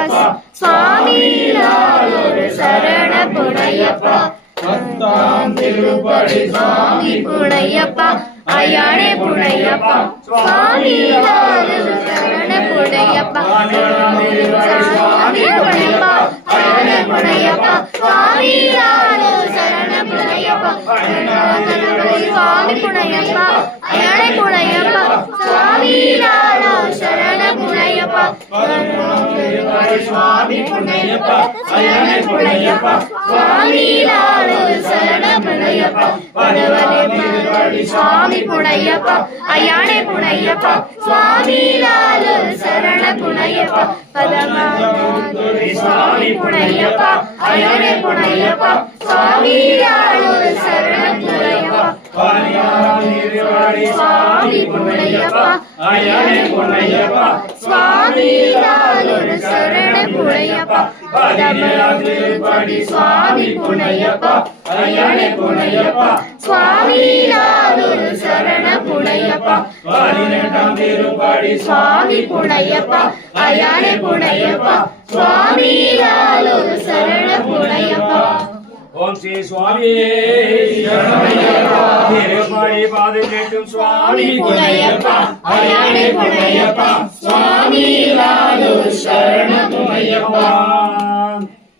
புனையப்பா சுவாமி ஒரு சரண புனையப்பா பத்தாம் திருப்படி சுவாமி புனையப்பா ஐயானே புனையப்பா சுவாமி சரண புனையப்பா சாமி புனையப்பா ஐயானே புனையப்பா சுவாமி சரண புனையப்பா சுவாமி புனையப்பா ஐயானே புனையப்பா சுவாமி சரண புனையப்பா சுவாமி புனையப்பா ஐயனே புனையப்பா சுவாமி சரண புனையப்பா சுவாமி புனையப்பா ஐயானே புனையப்பா சுவாமி சரண புனையப்பா சுவாமி புனையப்பா ஐயானே புனையப்பா சுவாமி சரண புனையப்பா சுவாமி புனையப்பா ஐயானே புனையப்பா சுவாமி சரண புனையப்பா சுவாமி புனையப்பா ஐயானே புனையப்பா சுவாமி சரண புனையப்பா பதினெட்டாம் திருப்படி சுவாமி புனையப்பா ஐயானே புனையப்பா சுவாமி சரண புனையப்பா ஓம் ஸ்ரீ சுவாமியே சரணமையப்பா திருப்படி பதினெட்டும் சுவாமி புனையப்பா ஐயனே புனையப்பா சுவாமி சரண புனையப்பா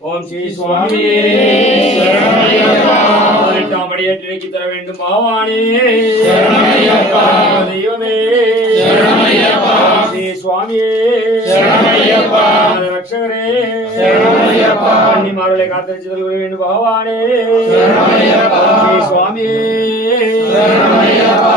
ஓம் ஸ்ரீ சுவாமியே சரணமையப்பா பதினெட்டாம் படியேற்றி தர வேண்டும் பகவானே சரணமையப்பா தெய்வமே சரணமையப்பா ஸ்ரீ சுவாமியே சரணமையப்பா ரட்சகரே சரணமையப்பா அன்னிமார்களை காத்தரிச்சு தர வேண்டும் பகவானே சரணமையப்பா ஸ்ரீ சுவாமியே சரணமையப்பா